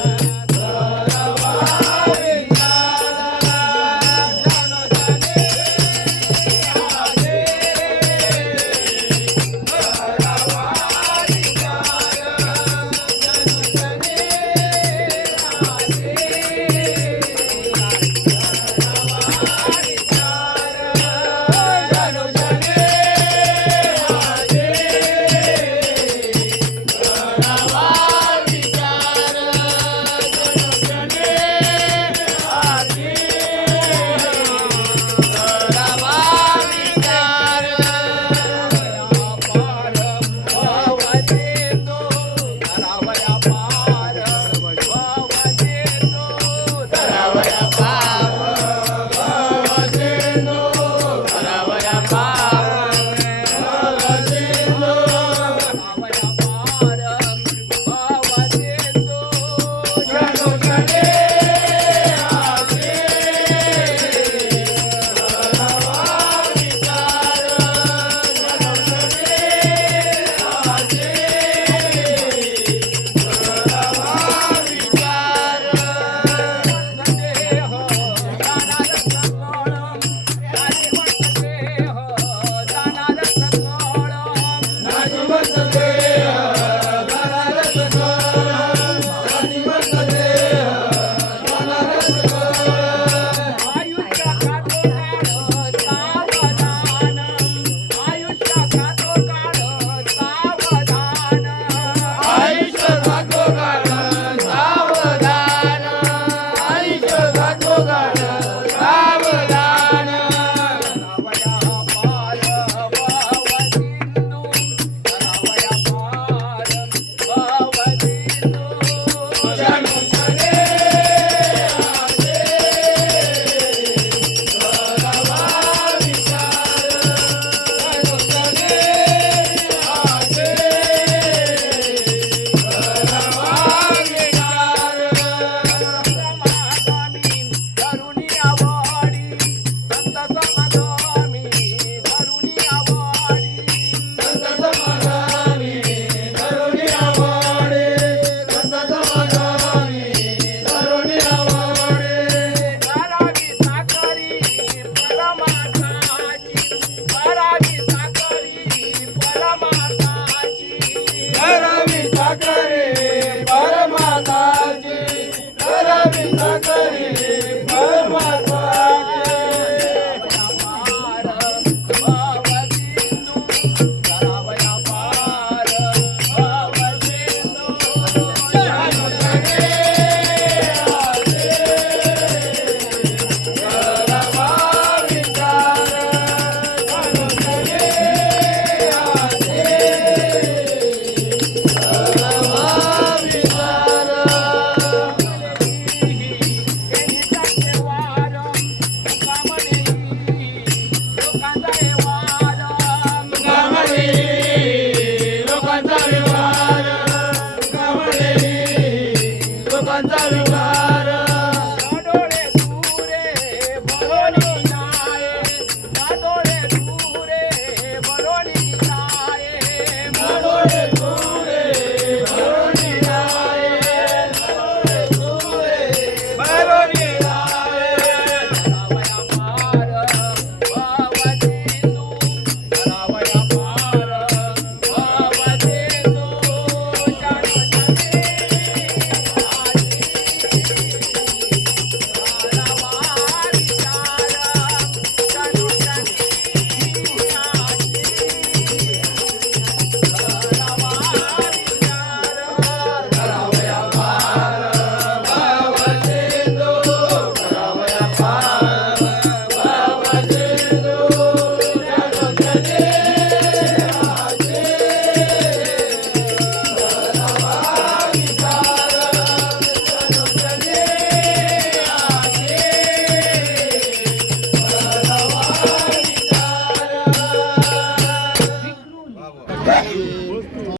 ஆ